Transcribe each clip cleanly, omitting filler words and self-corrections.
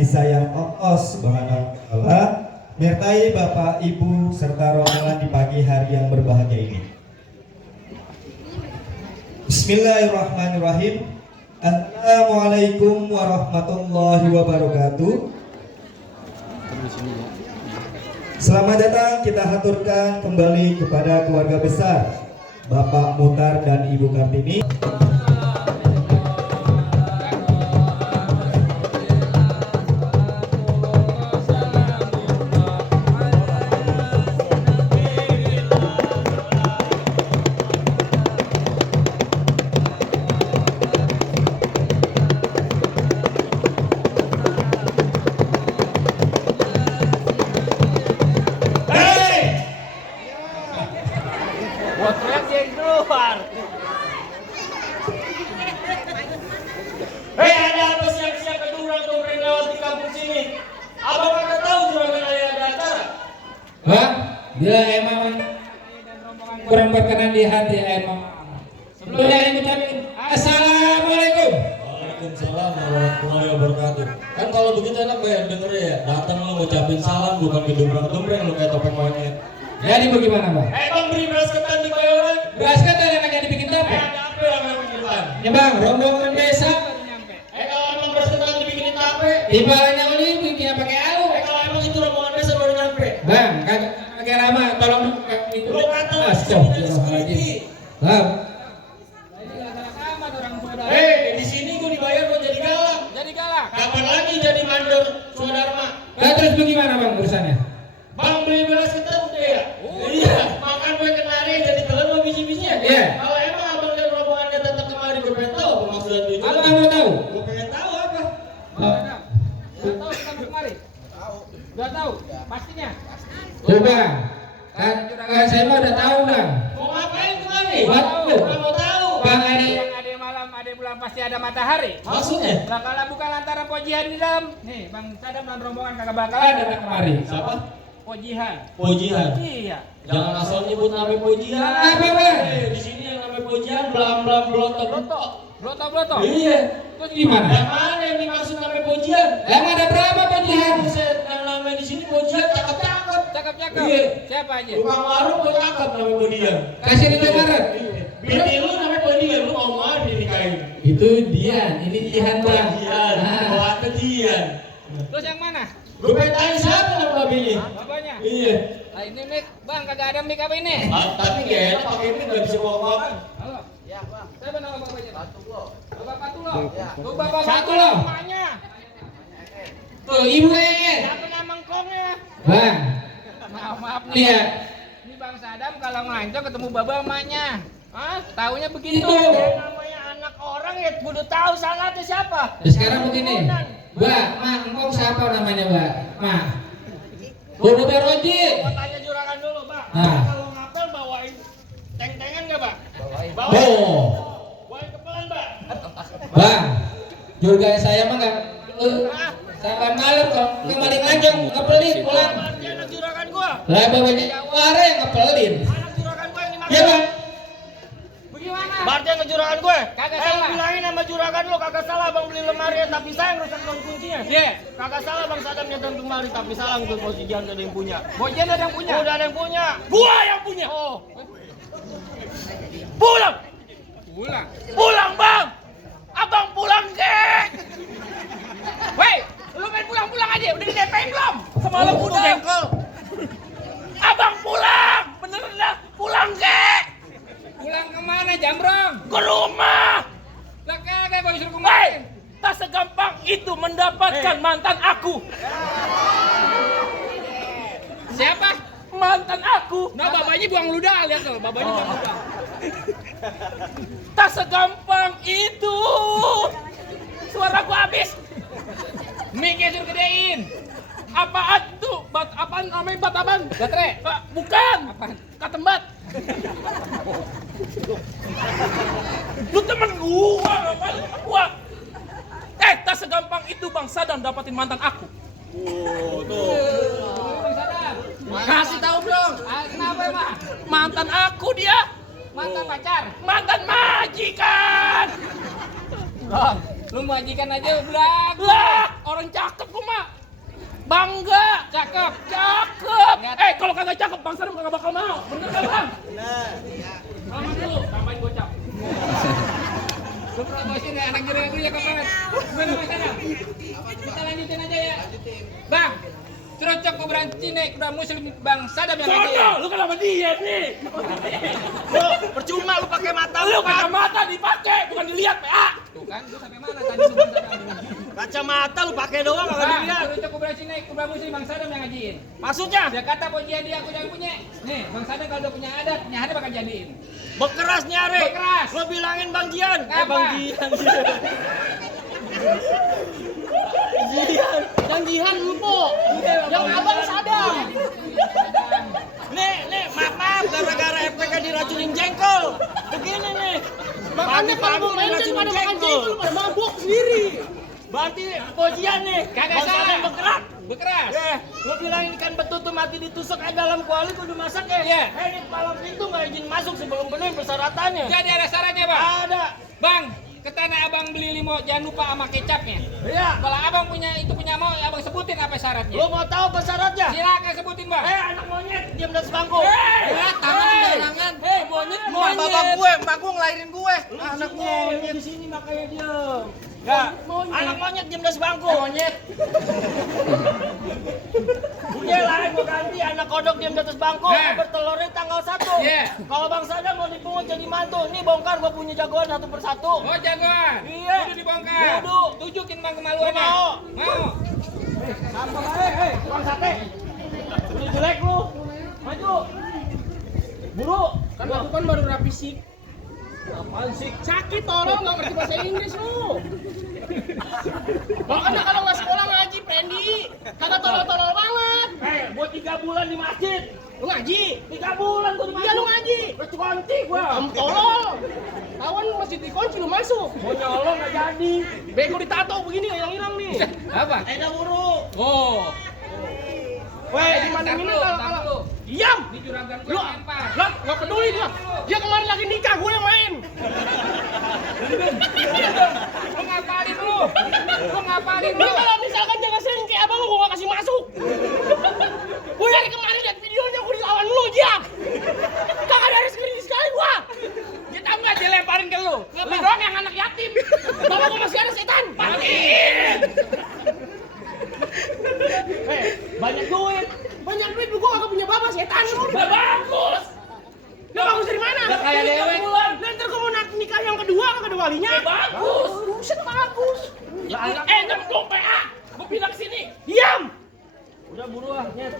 kasih sayang Allah Subhanahu wa taala menyertai Bapak, Ibu serta rombongan di pagi hari yang berbahagia ini. Bismillahirrahmanirrahim. Assalamualaikum warahmatullahi wabarakatuh. Selamat datang kita haturkan kembali kepada keluarga besar Bapak Mutar dan Ibu Kartini. Hei, ada apa siap-siap ke Dumbrang lewat di kampung sini? Abang kagak tahu juragan ayah ada acara? Bang, bila emang kurang berkenan di hati emang. Sebelumnya yang ucapin Assalamualaikum. Waalaikumsalam warahmatullahi wabarakatuh. Kan kalau begitu enak bayar denger ya. Datang lu ngucapin salam bukan ke Dumbrang lu kayak topeng monyet. Jadi bagaimana bang? Bang beri beras ketan di bayoran. Beras ketan enaknya dibikin tape. Ada apa yang memang di depan? Ya bang, rombongan desa. Kalau emang beras ketan dibikinin tape. Timbalannya oli bikinnya pakai alu. Kalau emang itu rombongan desa baru nyampe. Bang, kagak pakai lama, tolong itu. Lu kata Astagfirullahaladzim. Bang. Hei, di sini gua dibayar buat jadi galak. Jadi galak. Kapan lagi jadi mandor Swadharma? Nah, terus bagaimana bang urusannya? Bang beli beras ketan udah ya? Iya, makan kue kenari jadi telur sama biji-bijinya. Iya. Kalau emang abang dan rombongannya datang kemari, gue pengen tahu apa maksudnya itu. Abang mau tahu? Gue pengen tahu apa? Udah tahu kita kemari? Tahu. Udah tahu? Pastinya? Coba. Kan saya mah udah tahu bang. Mau ngapain kemari? Waduh. Gak mau tahu. Bang Ada ini yang ada malam, ada bulan pasti ada matahari. Maksudnya? Lah kalau bukan antara pojihan di dalam, nih Bang Sadam dan rombongan kagak bakalan datang kemari. Siapa? Pojihan. Pojihan. Iya. Jangan asal nyebut nama Pojihan. Apa, Bang? Di sini yang namanya Pojihan belam-belam belotok. Bloto-bloto. Iya. Terus gimana? Yang mana yang dimaksud namanya Pojihan? Yang ada berapa pojihan? Buset, yang namanya di sini Pojihan cakep-cakep. Cakep-cakep. Iya. Siapa aja? Tukang warung gue cakep namanya Pojihan. Kasih di Maret. Bini lu namanya Pojihan, lu ngomong aja dinikahin. Itu Dian, ini Jihan bang. Pojihan, buat Jihan. Terus yang mana? Gue pengen tanya siapa nama bini? Bapaknya. Iya. Lah ini mic, Bang kagak ada mic apa ini? Tapi gak enak pakai mic gak bisa ngomong. Halo. Ya, Bang. Siapa nama bapaknya? Patulo. Bapak Patulo. Ya. Tuh Bapak Satu Patulo. loh. Emaknya. Tuh ibu kayaknya. Siapa nama engkongnya? Bang, Maaf ini ya. Ini Bang Sadam kalau ngelancong ketemu Baba emaknya. Hah? Taunya begitu. Itu. Ya, namanya anak orang ya kudu tahu sangatnya siapa. Terus sekarang begini. Mbak, Mak, engkau siapa namanya Mbak? Mak. Bodo Beroji. Gua tanya juragan dulu, Bang. Nah. Kalau ngapel bawain teng-tengan enggak, Bang? Bawain. Oh, Bawain kepelan, Bang. Bang. Juga saya mah nggak. Sampai malam kok kembali ngajong ngepelit pulang. Berarti anak juragan gua. Lah bapaknya ware ngepelin. Anak juragan gua yang dimaksud. Ya bang. Bagaimana? Berarti anak juragan gue. Kagak salah. Lu bilangin sama juragan lu kagak salah bang beli lemari tapi sayang rusak kunci kuncinya. Iya. Kagak salah bang Sadam nyetan lemari tapi salah untuk Pojihan ada yang punya. Bojan ada yang punya. Udah ada yang punya. Gua yang punya. Oh. Pulang. Pulang. Pulang bang. Abang pulang kek. Woi, lu main pulang-pulang aja. Udah di-DP-in belum? Semalam Oh, udah. jengkol. Abang pulang. Beneran dah. Pulang kek. Pulang kemana, Jambrong? Ke rumah. Lah kagak gua disuruh Hei, kemarin. tak segampang itu mendapatkan mantan aku. Siapa? Mantan aku. Nah, babanya buang ludah, lihat tuh, babanya buang ludah. Tak segampang itu. Suara gua habis. Mic-nya suruh gedein. Apaan tuh? Bat apaan namanya bat apaan? Gatre. Bukan. Apaan? Katembat. Lu temen gua, ngapain lu temen gua? Tak segampang itu Bang Sadam dapatin mantan aku. Bang Sadam. Kasih tahu dong. Kenapa emang? Mantan aku dia. Mantan pacar. Mantan majikan. Bang, Lu majikan aja belag. Lah, orang cakep gua mah. Bangga, cakep. Kalau kagak cakep Bang Sadam kagak bakal mau. Bener kan, Bang? Bener. Selamat dulu, tambahin gocap. Lu promosiin ya anak jering dulu ya, kapan? Gimana Bang Sadam? Kita lanjutin aja ya. Bang, Cerocok kuburan Cine, kuda muslim Bang Sadam yang ngaji. Lu kan sama dia nih. Lu percuma lu pakai mata Lu kacamata dipakai, bukan dilihat, PA. Tuh kan, lu sampai mana tadi lu Bang Sadam? Kacamata lu pakai doang enggak Bang, dilihat. Cerocok kuburan Cine, kuda muslim Bang Sadam yang ngajiin. Maksudnya Dia kata pujian dia aku yang punya. Nih, Bang Sadam kalau udah punya adat bakal jadiin. bekeras nyari. Bekeras. Lu bilangin Bang Jian. Apa? Bang Jian. Yang Jihan empuk, yang abang Sadam. Nih, maaf gara-gara FPK diracunin jengkol. Begini nih. Makanya kalau mau mention pada makan jengkol lu pada mabuk sendiri. Berarti pojian nih. Kagak Bang salah. Sadam bekeras. Bekeras. Lu bilangin ikan betutu mati ditusuk dalam kuali kudu masak ya? Iya. Ini kepala pintu nggak izin masuk sebelum penuhi persyaratannya. Jadi ada sarannya, Bang. Ada. Bang, ke tanah abang beli limo, jangan lupa sama kecapnya. Iya. Kalau abang punya mau, abang sebutin apa syaratnya. Lu mau tahu persyaratnya? Silakan sebutin, Bang. Anak monyet diam di atas bangku. Tangan sembarangan. Monyet. Mbak gua ngelahirin gue. Anak monyet di sini makanya diam. Ya, anak monyet diam di atas bangku. Monyet. Udah lah, gua ganti anak kodok diam di atas bangku. Bertelurnya tanggal 1. Iya. Kalau Bang Sadam mau dipungut jadi mantu, nih bongkar gua punya jagoan satu persatu. Oh, jagoan. Iya. Kudu dibongkar. Kudu. Tunjukin Bang kemaluannya. Mau. Mau. Sampel aja, tukang sate. Lu jelek lu. Maju. Buru. Kan aku kan baru rapi sih. Apaan sih? Sakit tolong nggak ngerti bahasa Inggris lu. Makanya kalau nggak sekolah ngaji, Prendi, kagak tolol-tolol banget. Gua 3 bulan di masjid. Lu ngaji? 3 bulan gua di masjid. Iya lu ngaji. Berconti gua. Kamu tolol. Kawan masjid dikunci lu masuk. Mau nyolong nggak jadi. Bego ditato begini hilang-hilang nih. Apa? Dah buru. Oh. Weh, di mana ini kalau diam. Di juragan gue Lu, lempar. lah, nggak peduli gua. Dia kemarin lagi nikah, gue yang main. Lu ngapain lu? Lu kalau misalkan jaga sering kayak abang, gue nggak kasih masuk. Gue dari kemarin lihat videonya, gue dilawan lu, dia. Kagak ada screen sekali gua. Dia tahu nggak dia lemparin ke lu? Lu doang yang anak yatim. Bapak gua masih ada setan. Matiin. Banyak duit. Banyak duit lu, gua kagak punya bapak, setan lu. Bagus. Lu bagus dari mana? kayak dewek. Nanti gua mau nikah yang kedua, kagak ada walinya. Bagus. Buset, bagus. Nyemplung PA. Gua bilang sini. Diam. Udah buru ah, nyet.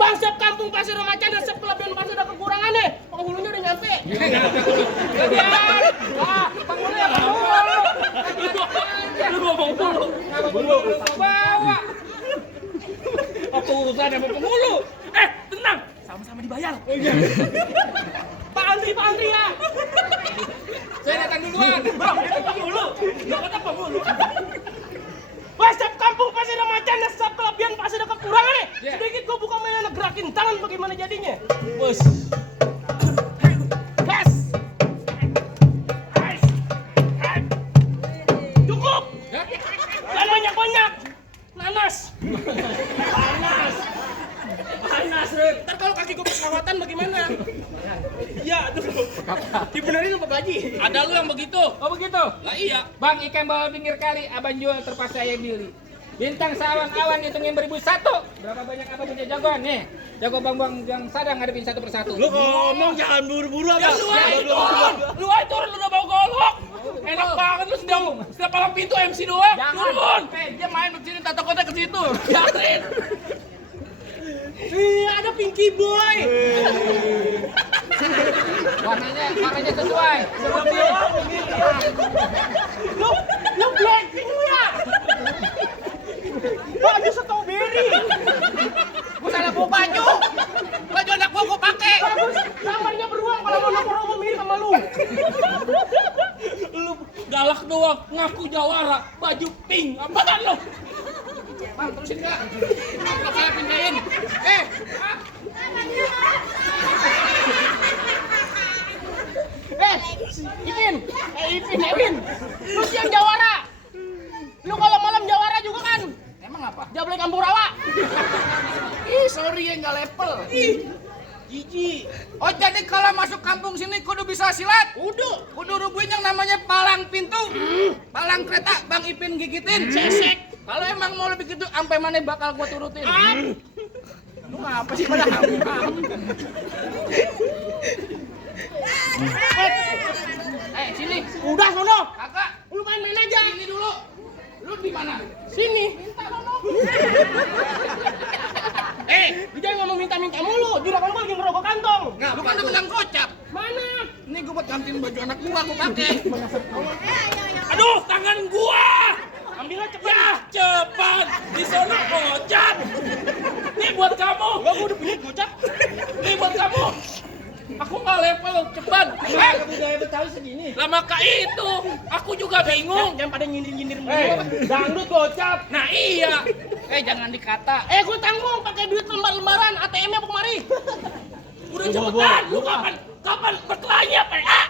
Bangsat kampung Pasir Remacan dan sekelebihan pasir ada kekurangannya. Penghulunya udah nyampe. Penghulunya penghulu. Lu ngomong dulu. Bawa. Apa urusan sama penghulu? Tenang. Sama-sama dibayar. Pak Andri ya. Saya datang duluan. Bang, itu penghulu. Lu kata penghulu. Wesep kampung Pasir Remacan dan sekelebihan pasir ada kekurangannya. Yeah. Sedikit gua buka mainan gerakin tangan bagaimana jadinya. Bos. Cukup. Jangan banyak-banyak. Nanas. Panas, Rep. Ntar kalau kaki gua pesawatan bagaimana? Iya, aduh. Dibenerin apa gaji? Ada lu yang begitu. Oh begitu? Lah iya. Bang, ikan bawal pinggir kali, abang jual terpaksa saya beli. Bintang sawan-awan hitungin beribu satu. Berapa banyak abang punya jagoan nih? Jago bang yang sadang ngadepin satu persatu. Lu ngomong jangan buru-buru apa? Lu aja turun, lu udah bawa golok. Enak banget lu sedang setiap palang pintu MC doang. Turun. Dia main begini tata kota ke situ. Biarin. Iya, ada Pinky Boy. Warnanya sesuai. Lu Blackpink lu ya? Baju strawberry. Gua salah bawa baju. Baju anak gua pakai. Bagus, kamarnya beruang kalau mau nongkrong mirip sama lu. Lu galak doang, ngaku jawara, baju pink. Apaan lu? Bang, terusin Kak. Kalau saya pindahin. Ewin. Lu siang jawara. Lu kalau malam jawara juga kan? Emang apa? Jablay kampung rawa. Ih, sorry ya nggak level. Jiji. Oh jadi kalau masuk kampung sini kudu bisa silat? Kudu rubuhin yang namanya palang pintu, palang kereta, Bang Ipin gigitin, sesek. Kalau emang mau lebih gitu, sampai mana bakal gua turutin? Lu ngapa sih pada kamu? Sini. Udah sono. Kakak, Lu main-main aja. sini dulu. Lu di mana? Sini. Lu jangan ngomong minta-minta mulu. Juragan gua lagi ngerokok kantong. Lu kan udah bilang gocap. Mana? Ini gua buat gantiin baju anak gua pakai. Aduh, tangan gua. Ambilnya cepet. Ya, cepat. Di sono gocap. Nih buat kamu. Gua udah punya gocap. Nih buat kamu. Aku nggak level, cepat. Budaya Betawi segini. Lah maka itu, aku juga bingung. Jangan pada nyindir-nyindir mulu. Dangdut gocap. Nah iya. Jangan dikata. Gua tanggung pakai duit lembar-lembaran. ATM-nya apa kemari? Udah cepetan. Lu kapan berkelahi apa ya?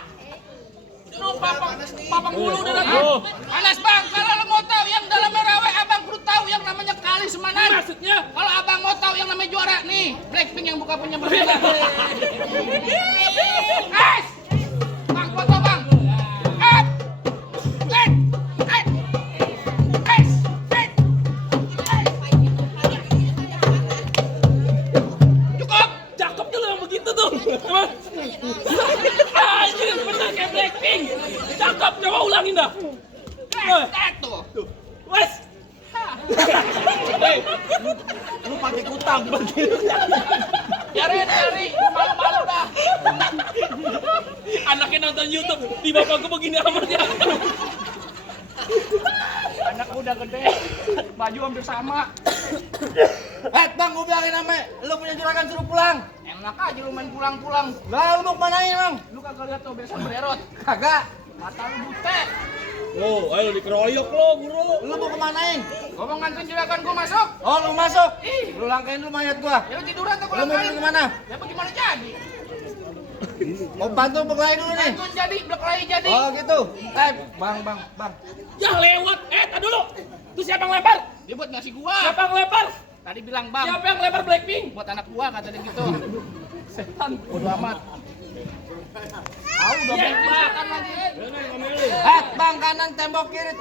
Lu papang mulu udah datang. Panas bang, kalau lo mau tahu yang dalamnya rawe, abang perlu tahu yang namanya kali semanan. Maksudnya? Kalau abang mau tahu yang namanya juara, nih Blackpink yang buka punya berbeda. Guys, bang foto bang. Cukup. Cakep tuh yang begitu tuh. Anjir, bener kayak Blackpink. Cakep, coba ulangin dah. Tuh. Wes. Lu pakai kutang begitu. Biarin, malu-malu dah. Anaknya nonton YouTube, di bapak gue begini amat ya. Anak udah gede, baju hampir sama. Bang, gue bilangin sama lu punya juragan suruh pulang. Enak aja lu main pulang-pulang. Lah, lu mau kemanain, Bang? Lu kagak lihat tuh biasa bererot. Kagak. Mata lu butek. Oh, ayo dikeroyok lo, buru. Lu mau kemanain? Gua mau nganterin juragan gua masuk. Oh, lu masuk? Lu langkain dulu mayat gua. Ya lu tiduran tuh gua langkain. Lu mau pergi kemana? Ya bagaimana jadi? Mau bantu berkelahi dulu nih? Bantuin jadi, berkelahi jadi. Oh gitu. Bang. Ya lewat. Tak dulu. Itu siapa yang lempar? Dia buat ngasih gua. Siapa yang lempar? Tadi bilang bang. Siapa yang lempar Blackpink? Buat anak gua kata dia gitu. Setan, bodo amat. Udah belak-belakan lagi. Bang kanan tembok kiri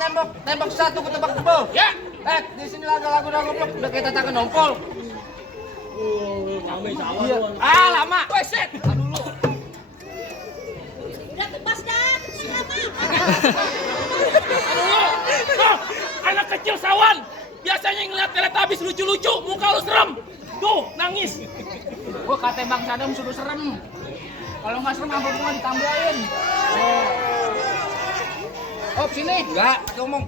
tembok satu ke tembok tebel. Ya. Di sini lagu goblok udah kayak tatakan nompol. Iya. Lama. Set. Dulu. Udah bebas dah, lama. Tuh, anak kecil sawan. Biasanya ngeliat Teletubbies lucu-lucu, muka lu serem. Tuh, nangis. Gua kata Bang Sadam suruh serem. Kalau nggak serem apa bunga ditambahin. Oh sini. Enggak, ngomong.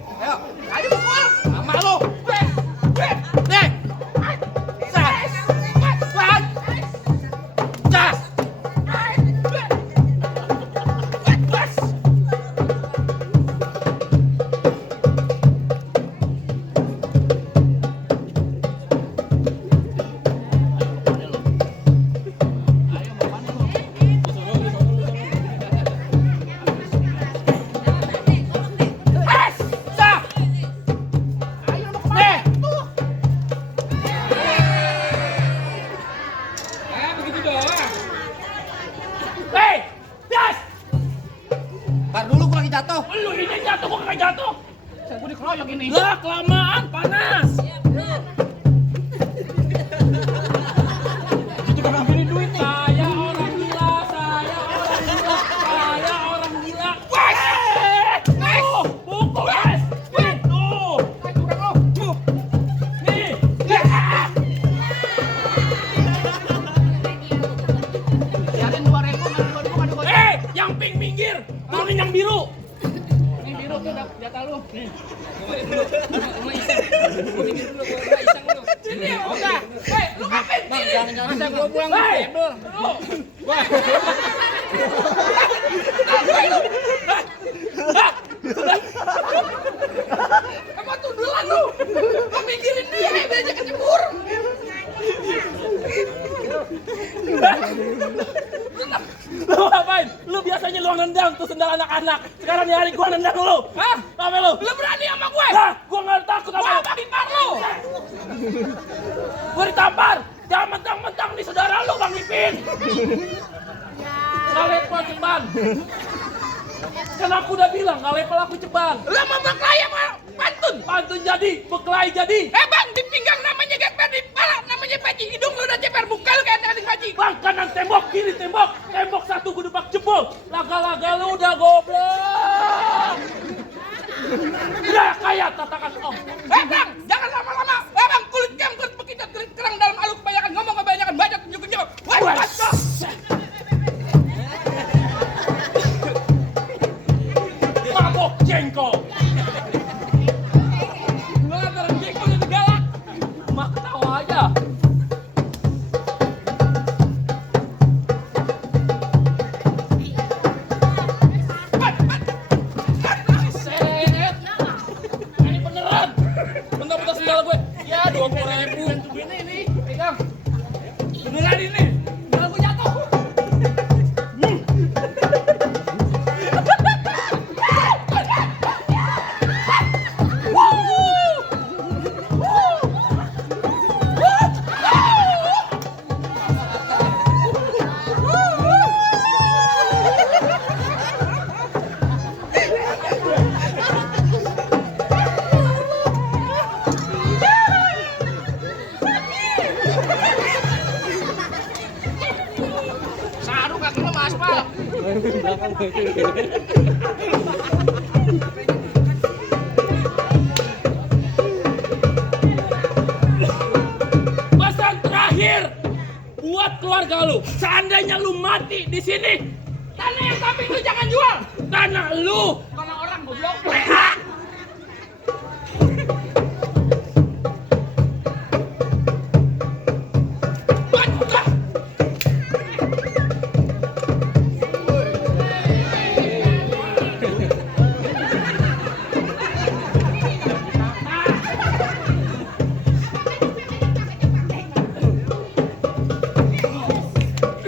Ayo pukul. Sama lu. Deh. Sas. Jas. Lu ini jatuh, gua kagak jatuh. Saya gua dikeroyok ini. Lah, kelamaan, panas. Itu kan ambilin duit nih. Saya orang gila. Tuh, pukul, guys. Tuh. Nih. Siapin 2.000 kan 2.000. Yang pink minggir. Turunin yang biru. Ini biru tuh jatah lu. Nih. Sini, udah. Lu ngapain sini? Jangan masa gua pulang tebel. Emang tundulan lu. Lu mikirin dia, dia kecebur. Lu ngapain? Lu biasanya lu nendang tuh sendal anak-anak. Sekarang nyari gua nendang lu. Hah? Apa lu? Lu berani sama gue? Lah, gua nggak takut sama lu. Gua tampar lu. Gua ditampar. Jangan mentang-mentang nih saudara lu Bang Ipin. Gak level ceban. Kan aku udah bilang gak level aku ceban. Lu mau berkelahi sama pantun? Pantun jadi, berkelahi jadi. Bang, di pinggang namanya geper, di kepala namanya paci, hidung lu udah ceper, muka lu kayak tadi haji. Bang, kanan tembok, kiri tembok. Tembok satu gue depak jebol. Laga-laga lu udah goblok. Udah kayak tatakan om. Bang, jangan lama-lama. Bang, kulit kempet begitu kerang dalam alu kebanyakan ngomong kebanyakan baca tunjuk-tunjuk. Wah, mabok jengkol. Ngelakar jengkol itu galak. Mak ketawa aja. Ini beneran. Bentar-bentar sendal gue. Ya 20.000. Ini pegang. Beneran ini. Sendal gue jatuh. saru kaki lu mas aspal. Pesan terakhir buat keluarga lu. Seandainya lu mati di sini, Tanah yang samping lu jangan jual. tanah lu. Tanah orang goblok.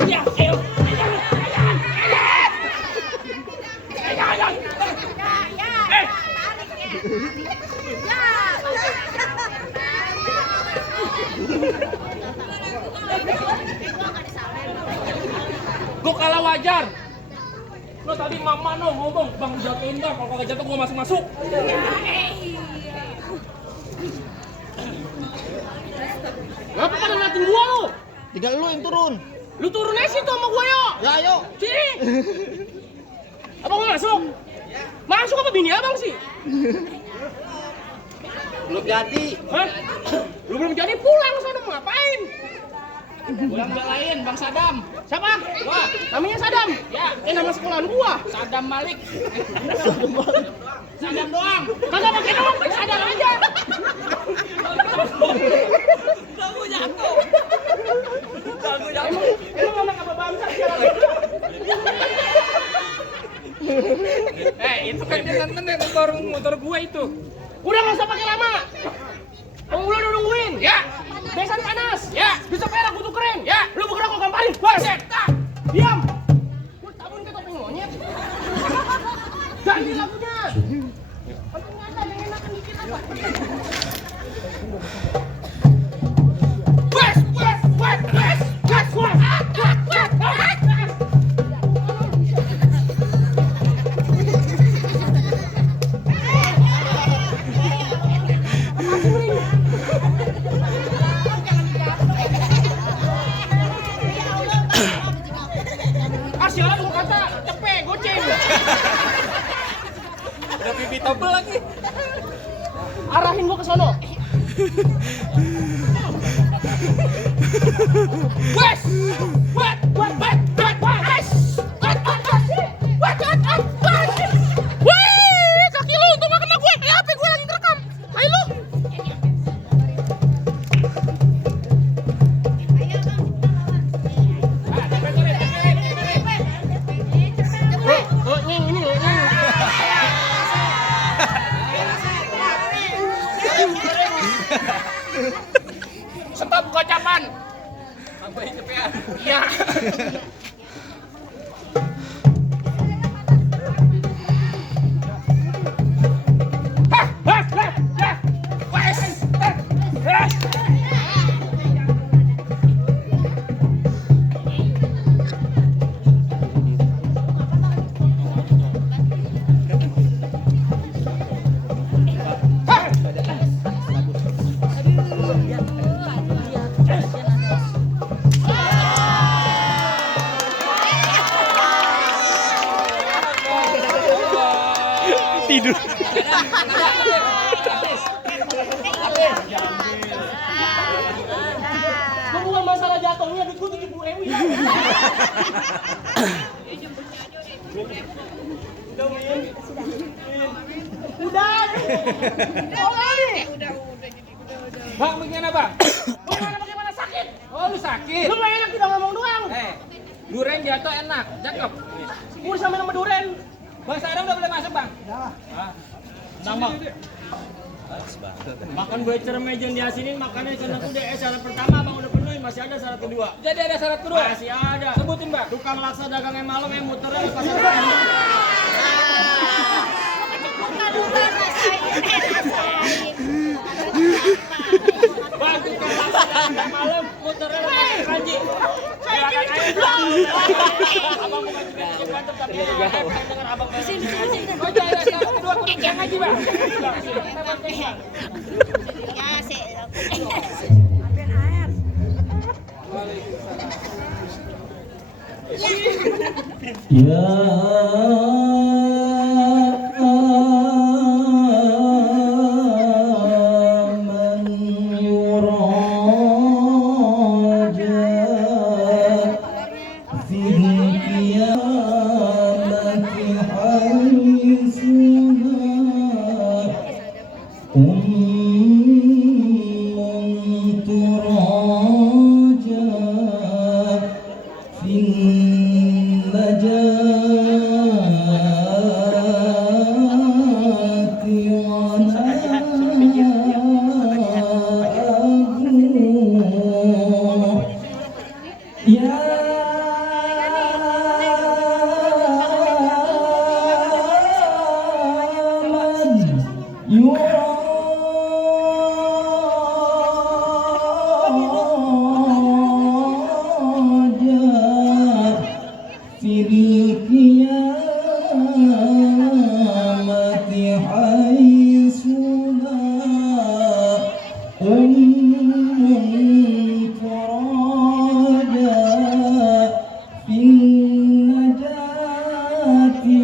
Ya, ayo. Gue kalah wajar. Lo tadi mama no ngomong, bang jatuhin bang, kalau kagak jatuh gue masuk-masuk. Ngapa pada ngeliatin gua lu? Tinggal lu yang turun. Lu turun aja situ sama gua yo. Ya ayo. Sini. Abang mau masuk? Masuk apa bini abang sih? Belum jadi. Hah? Lu belum jadi pulang sana mau ngapain? Pulang belain Bang Sadam. Siapa? Wah, Namanya Sadam. ya, Nama sekolahan gua. Sadam Malik. Sadam doang. Kagak pakai doang, pakai Sadam aja. Kamu jatuh. Emang anak apa bangsa sekarang? Itu kan dia nonton motor gua itu. Udah nggak usah pakai lama. Pengulo udah nungguin. Ya, Besan panas. ya, Bisa perak butuh keren. ya. Lu bergerak gua gamparin. Bos. Setak. Diam. Gua tabun ke topeng monyet. Ganti lagunya. Pantungnya ada yang enakan dikit apa? Wes. Sialan gua kata cepet goceng. Udah bibit tebel lagi. Arahin gua ke sono. Wes. Wih, kaki lu untung gak kena gue. HP gue lagi ngerekam. Ayo lu. Oh, ini. Stop gocapan. Sampai cepean. Iya. Tidur. Gua bukan masalah jatuhnya, duit gua 70.000 ya. Udah. Bang, bagaimana bang? Bagaimana sakit? Oh lu sakit? Lu nggak enak tidak ngomong doang. Duren jatuh enak, cakep. Gua sama nama Duren. Bang Sarang udah boleh masuk bang? Nama. Makan boecer mejen diasinin makannya kena udah syarat pertama bang udah penuhi masih ada syarat kedua. Jadi ada syarat kedua? Masih ada. Sebutin bang. Tukang laksa dagangnya malam yang muternya di pasar. Bukan rasain. Bang tukang laksa dagangnya malam muternya di pasar Kanji. Silakan ayo. Abang bukan juga mantap tapi dengar abang Sini. Oh jadi ada syarat kedua kudu jangan ngaji bang. Ya, sih. Ya man yuraja fil qiyamati haisuna turaja fin najati ya man fil qiyamati haisuna turaja fin najati